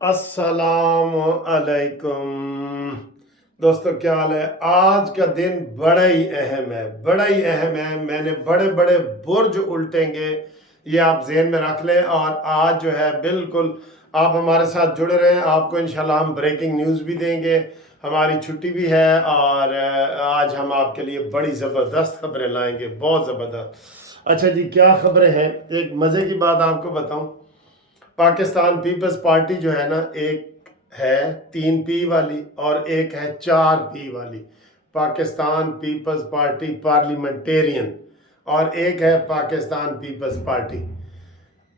अस्सलाम अलैकुम दोस्तों, क्या हाल है। आज का दिन बड़ा ही अहम है, बड़ा ही अहम है। मैंने बड़े बड़े बुर्ज उल्टेंगे, ये आप ज़हन में रख लें। और आज जो है बिल्कुल आप हमारे साथ जुड़े रहें। आपको इंशाल्लाह हम ब्रेकिंग न्यूज़ भी देंगे। हमारी छुट्टी भी है और आज हम आपके लिए बड़ी ज़बरदस्त खबरें लाएंगे, बहुत ज़बरदस्त। अच्छा जी, क्या खबरें हैं। एक मज़े की बात आपको बताऊं। पाकिस्तान पीपल्स पार्टी जो है ना, एक है 3P वाली और एक है 4P वाली। पाकिस्तान पीपल्स पार्टी पार्लियामेंटेरियन और एक है पाकिस्तान पीपल्स पार्टी।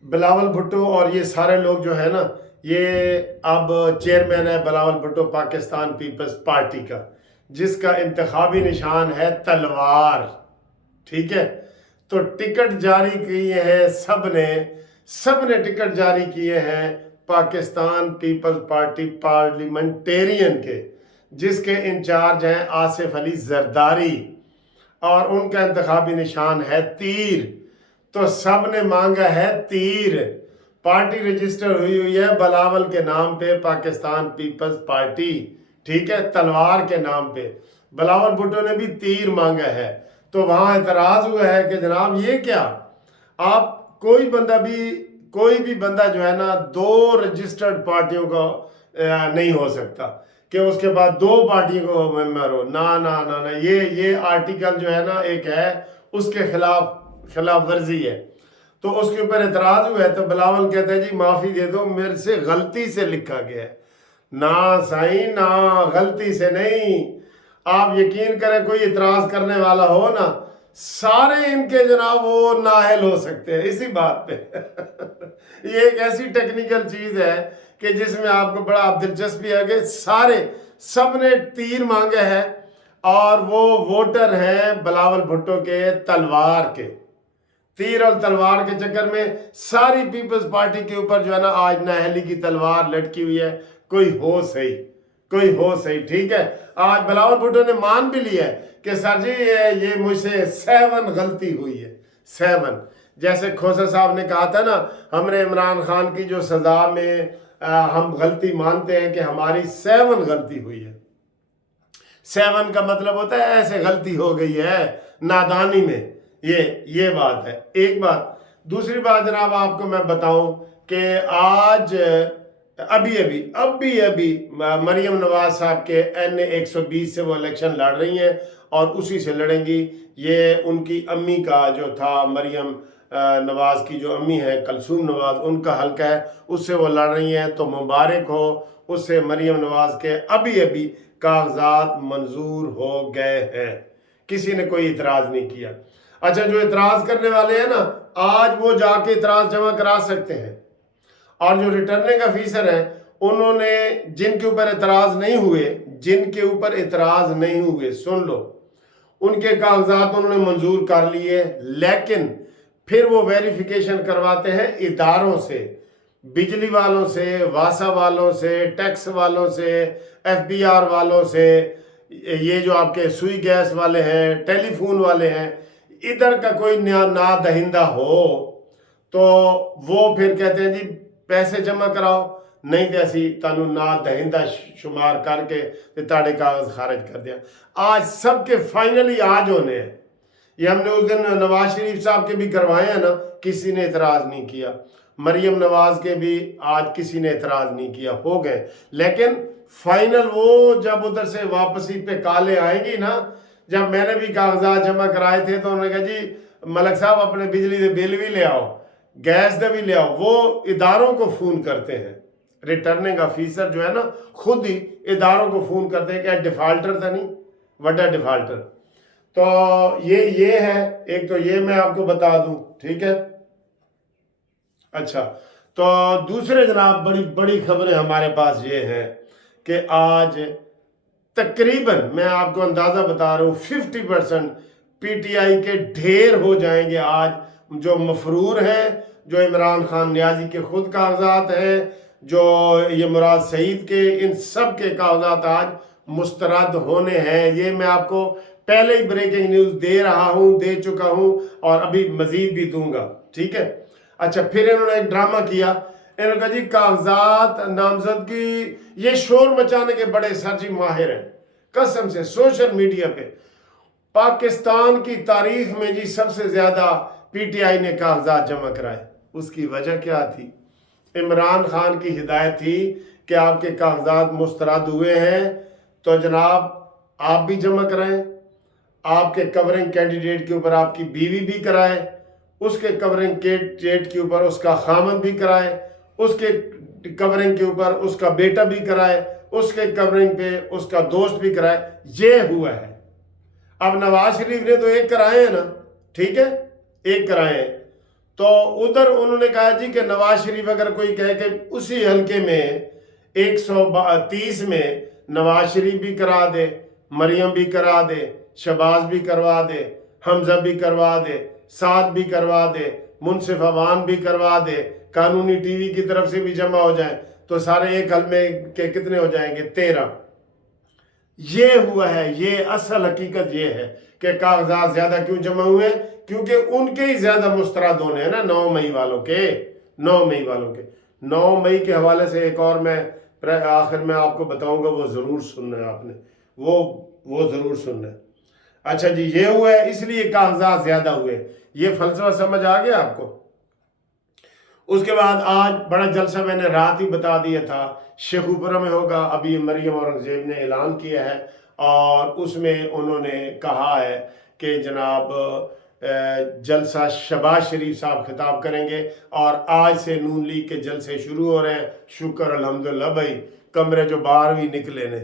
बिलावल भुट्टो और ये सारे लोग जो है ना, ये अब चेयरमैन है बिलावल भुट्टो पाकिस्तान पीपल्स पार्टी का, जिसका इंतखाबी निशान है तलवार। ठीक है, तो टिकट जारी किए हैं सबने टिकट जारी किए हैं पाकिस्तान पीपल्स पार्टी पार्लियामेंटेरियन के, जिसके इंचार्ज हैं आसिफ अली जरदारी, और उनका इंतखाबी निशान है तीर। तो सब ने मांगा है तीर। पार्टी रजिस्टर हुई है बिलावल के नाम पे, पाकिस्तान पीपल्स पार्टी, ठीक है, तलवार के नाम पे। बिलावल भुट्टो ने भी तीर मांगा है। तो वहां एतराज हुआ है कि जनाब ये क्या, आप कोई भी बंदा जो है ना, दो रजिस्टर्ड पार्टियों का नहीं हो सकता कि उसके बाद दो पार्टियों को मेंबर हो। ना ना ना ना, ये आर्टिकल जो है ना, एक है उसके खिलाफ वर्जी है। तो उसके ऊपर एतराज हुआ है। तो बिलावल कहते हैं जी माफी दे दो, मेरे से गलती से लिखा गया है। ना साईं ना, गलती से नहीं। आप यकीन करें, कोई इतराज करने वाला हो ना, सारे इनके जनाब वो नाअहल हो सकते हैं इसी बात पे। ये एक ऐसी टेक्निकल चीज है कि जिसमें आपको बड़ा दिलचस्पी है कि सब ने तीर मांगे हैं और वो वोटर हैं बिलावल भुट्टो के तलवार के। तीर और तलवार के चक्कर में सारी पीपल्स पार्टी के ऊपर जो है ना, आज नाअहली की तलवार लटकी हुई है। कोई हो सही, ठीक है। आज बिलावल भुट्टो ने मान भी लिया है कि सर जी ये मुझसे 7 गलती हुई है। 7, जैसे खोसर साहब ने कहा था ना, हमने इमरान खान की जो सजा में हम गलती मानते हैं कि हमारी 7 गलती हुई है। 7 का मतलब होता है ऐसे गलती हो गई है नादानी में। ये बात है, एक बात। दूसरी बात जनाब आपको मैं बताऊं कि आज अभी मरियम नवाज साहब के NA 120 से वो इलेक्शन लड़ रही हैं और उसी से लड़ेंगी। ये उनकी अम्मी का जो था, मरियम नवाज की जो अम्मी है कलसूम नवाज, उनका हल्का है, उससे वो लड़ रही हैं। तो मुबारक हो उससे, मरियम नवाज के अभी कागजात मंजूर हो गए हैं, किसी ने कोई इतराज नहीं किया। अच्छा, जो इतराज करने वाले हैं ना, आज वो जाके इतराज जमा करा सकते हैं। और जो रिटर्निंग अफीसर हैं, उन्होंने जिनके ऊपर इतराज नहीं हुए, सुन लो, उनके कागजात उन्होंने मंजूर कर लिए। लेकिन फिर वो वेरिफिकेशन करवाते हैं इदारों से, बिजली वालों से, वासा वालों से, टैक्स वालों से, FBR वालों से, ये जो आपके सुई गैस वाले हैं, टेलीफोन वाले हैं, इधर का कोई ना दहिंदा हो तो वो फिर कहते हैं जी पैसे जमा कराओ, नहीं तो असी तानू ना दहिंदा शुमार करके ते ताड़े कागज खारिज कर दिया। आज सबके फाइनली आज होने हैं। ये हमने उस दिन नवाज शरीफ साहब के भी करवाए हैं ना, किसी ने इतराज नहीं किया। मरियम नवाज के भी आज किसी ने इतराज नहीं किया, हो गए। लेकिन फाइनल वो जब उधर से वापसी पे काले आएंगी ना, जब मैंने भी कागजात जमा कराए थे तो उन्होंने कहा जी मलक साहब अपने बिजली के बिल भी ले आओ, गैस दे भी ले आओ। वो इदारों को फोन करते हैं, रिटर्निंग ऑफिसर जो है ना, खुद ही इदारों को फोन करते हैं कि डिफाल्टर था नहीं, वड्डा डिफाल्टर। तो ये है एक, तो ये मैं आपको बता दूं, ठीक है। अच्छा, तो दूसरे जनाब बड़ी बड़ी खबरें हमारे पास ये हैं कि आज तकरीबन, मैं आपको अंदाजा बता रहा हूँ, 50% PTI के ढेर हो जाएंगे आज, जो मफरूर हैं, जो इमरान खान नियाजी के खुद कागजात हैं, जो ये मुराद सईद के, इन सब के कागजात आज मुस्तरद होने हैं। ये मैं आपको पहले ही ब्रेकिंग न्यूज़ दे चुका हूँ और अभी मजीद भी दूंगा, ठीक है। अच्छा, फिर इन्होंने एक ड्रामा किया, इन्होंने कहा जी कागजात नामजदगी, ये शोर मचाने के बड़े सर जी माहिर हैं कसम से। सोशल मीडिया पे पाकिस्तान की तारीख में जी सबसे ज्यादा पीटीआई ने कागजात जमा कराए। उसकी वजह क्या थी? इमरान खान की हिदायत थी कि आपके कागजात मुस्तरद हुए हैं तो जनाब आप भी जमा कराएं, आपके कवरिंग कैंडिडेट के ऊपर आपकी बीवी भी कराए, उसके कवरिंग कैंडिडेट के ऊपर उसका खामद भी कराए, उसके कवरिंग के ऊपर उसका बेटा भी कराए, उसके कवरिंग पे उसका दोस्त भी कराए। ये हुआ है। अब नवाज शरीफ ने तो एक कराए हैं ना, ठीक है, एक कराए हैं, तो उधर उन्होंने कहा जी कि नवाज शरीफ अगर कोई कहे कि उसी हल्के में 130 में नवाज शरीफ भी करा दे, मरियम भी करा दे, शहबाज भी करवा दे, हमजा भी करवा दे, साद भी करवा दे, मुनसिफ अवान भी करवा दे, कानूनी टीवी की तरफ से भी जमा हो जाए, तो सारे एक हल्के के कितने हो जाएंगे? 13। ये हुआ है। ये असल हकीकत ये है कि कागजात ज्यादा क्यों जमा हुए? क्योंकि उनके ही ज्यादा मुस्तरद होने हैं ना 9 मई वालों के। 9 मई वालों के 9 मई के हवाले से एक और मैं आखिर में आपको बताऊंगा, वो जरूर सुनना है आपने, वो जरूर सुनना है। अच्छा जी, ये हुआ है इसलिए कागजात ज्यादा हुए। ये फलसफा समझ आ गया आपको? उसके बाद आज बड़ा जलसा मैंने रात ही बता दिया था, शेखुपुरा में होगा। अभी मरियम औरंगजेब ने ऐलान किया है और उसमें उन्होंने कहा है कि जनाब जलसा शहबाज शरीफ साहब खिताब करेंगे और आज से नून लीग के जलसे शुरू हो रहे हैं। शुक्र अल्हम्दुलिल्लाह भाई, कमरे जो बाहर भी निकले ने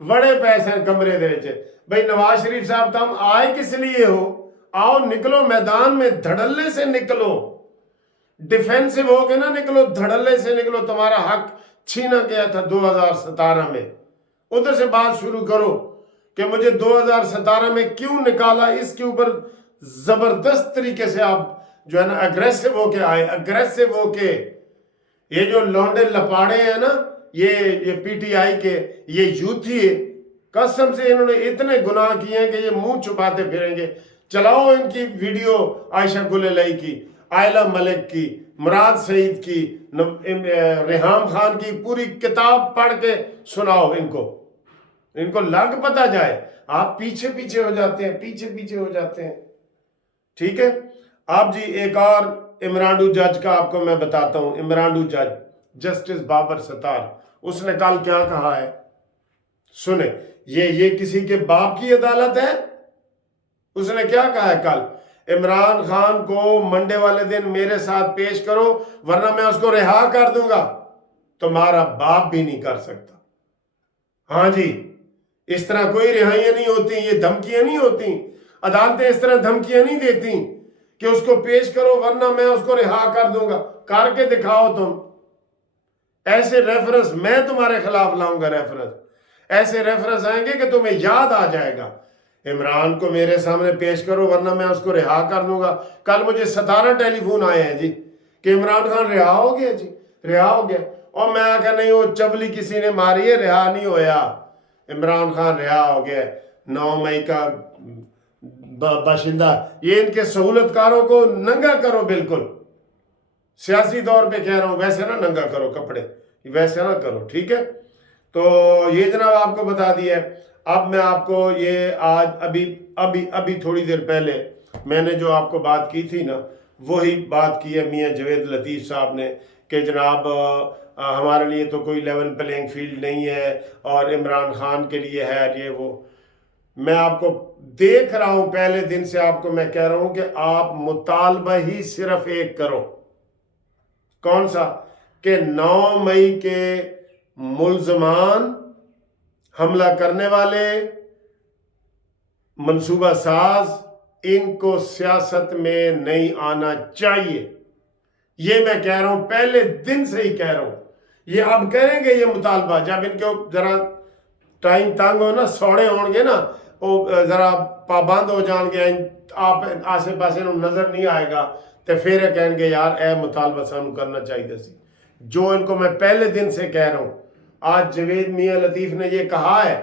बड़े पैसे हैं कमरे दे विच भाई। नवाज शरीफ साहब तुम आए किस लिए हो? आओ निकलो मैदान में, धड़ल्ले से निकलो, डिफेंसिव हो के ना निकलो, धड़ल्ले से निकलो। तुम्हारा हक छीना गया था 2017 में, उधर से बात शुरू करो कि मुझे 2017 में क्यों निकाला। इसके ऊपर जबरदस्त तरीके से आप जो है ना अग्रेसिव होके आए, अग्रेसिव होके। ये जो लौंडे लपाड़े हैं ना, ये पीटीआई के ये यूथी है, कसम से इन्होंने इतने गुनाह किए हैं कि ये मुंह छुपाते फिरेंगे। चलाओ इनकी वीडियो, आयशा गुलेलाई की, आयला मलिक की, मुराद सईद की, रेहाम खान की, पूरी किताब पढ़ के सुनाओ इनको लग पता जाए। आप पीछे पीछे हो जाते हैं, पीछे पीछे हो जाते हैं। ठीक है। अब जी एक और इमरान जज का आपको मैं बताता हूं। इमरान जज, जस्टिस बाबर सत्तार, उसने कल क्या कहा है सुने। ये किसी के बाप की अदालत है। उसने क्या कहा है कल? इमरान खान को मंडे वाले दिन मेरे साथ पेश करो वरना मैं उसको रिहा कर दूंगा। तुम्हारा बाप भी नहीं कर सकता। हाँ जी, इस तरह कोई रिहाइयां नहीं होती, ये धमकियां नहीं होती। अदालतें इस तरह धमकियां नहीं देती कि उसको पेश करो वरना मैं उसको रिहा कर दूंगा। करके दिखाओ तुम। ऐसे रेफरेंस मैं तुम्हारे खिलाफ लाऊंगा। रेफरेंस, ऐसे रेफरेंस आएंगे कि तुम्हें याद आ जाएगा। इमरान को मेरे सामने पेश करो वरना मैं उसको रिहा कर दूंगा। कल मुझे 17 टेलीफोन आए हैं जी कि इमरान खान रिहा हो गया जी, रिहा हो गया। और मैं आखिर नहीं, वो चबली किसी ने मारी है, रिहा नहीं होया। इमरान खान रिहा हो गया। 9 मई का बाशिंदा। ये इनके सहूलतकारों को नंगा करो, बिल्कुल सियासी तौर पे कह रहा हूं। वैसे ना नंगा करो कपड़े, वैसे ना करो, ठीक है। तो ये जनाब आपको बता दिया। अब मैं आपको ये आज अभी थोड़ी देर पहले मैंने जो आपको बात की थी ना, वही बात की है मियां जवेद लतीफ़ साहब ने कि जनाब हमारे लिए तो कोई लेवल प्लेइंग फील्ड नहीं है और इमरान खान के लिए है ये वो। मैं आपको देख रहा हूं, पहले दिन से आपको मैं कह रहा हूं कि आप मुतालबा ही सिर्फ एक करो। कौन सा? कि 9 मई के मुल्जमान, हमला करने वाले, मंसूबा साज, इनको सियासत में नहीं आना चाहिए। ये मैं कह रहा हूं, पहले दिन से ही कह रहा हूं। ये अब करेंगे ये मुतालबा जब इनके जरा टाइम तंग हो ना, सौड़े होंगे ना, वो जरा पाबंद हो जाएंगे, आप आसे पासे नजर नहीं आएगा, तो फिर कहेंगे यार ए मुतालबा सानू करना चाहिए सी। जो इनको मैं पहले दिन से कह रहा हूं। आज जवेद मियां लतीफ़ ने ये कहा है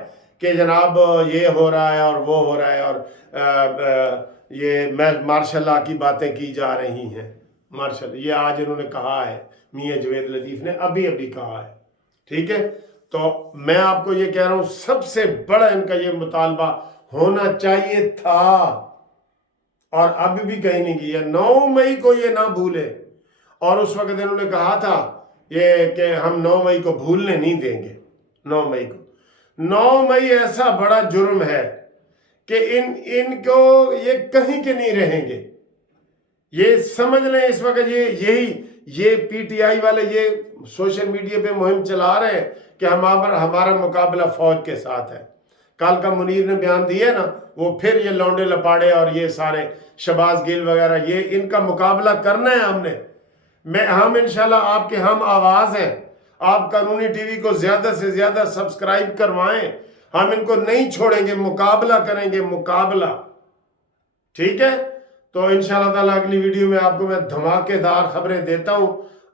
कि जनाब ये हो रहा है और वो हो रहा है और ये मार्शल लॉ की बातें की जा रही हैं। मार्शल, ये आज इन्होंने कहा है, मियां जवेद लतीफ़ ने अभी कहा है, ठीक है। तो मैं आपको ये कह रहा हूं, सबसे बड़ा इनका ये मुतालबा होना चाहिए था और अब भी कहीं नहीं किया। 9 मई को ये ना भूले, और उस वक्त इन्होंने कहा था ये कि हम 9 मई को भूलने नहीं देंगे। 9 मई को, 9 मई ऐसा बड़ा जुर्म है कि इनको ये कहीं के नहीं रहेंगे। ये समझ लें इस वक्त ये पीटीआई वाले ये सोशल मीडिया पे मुहिम चला रहे हैं कि हमारा मुकाबला फौज के साथ है। कल का मुनीर ने बयान दिया ना, वो फिर ये लौंडे लपाड़े और ये सारे शहबाज गिल वगैरह, ये इनका मुकाबला करना है हमने। हम इंशाल्लाह आपके हम आवाज़ हैं। आप कानूनी टीवी को ज़्यादा से ज़्यादा सब्सक्राइब करवाएं। हम इनको नहीं छोड़ेंगे, मुकाबला करेंगे, मुकाबला, ठीक है। तो इंशाल्लाह ताला अगली वीडियो में आपको मैं धमाकेदार खबरें देता हूं।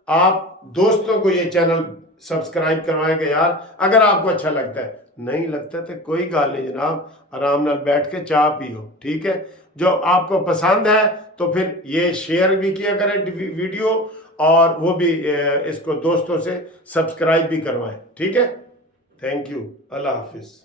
आप दोस्तों को ये चैनल सब्सक्राइब करवाएंगे यार, अगर आपको अच्छा लगता है। नहीं लगता तो कोई गाल नहीं जनाब, आराम नाल बैठ के चाय पियो, ठीक है। जो आपको पसंद है तो फिर ये शेयर भी किया करें वीडियो, और वो भी इसको दोस्तों से सब्सक्राइब भी करवाएं, ठीक है। थैंक यू, अल्लाह हाफिज़।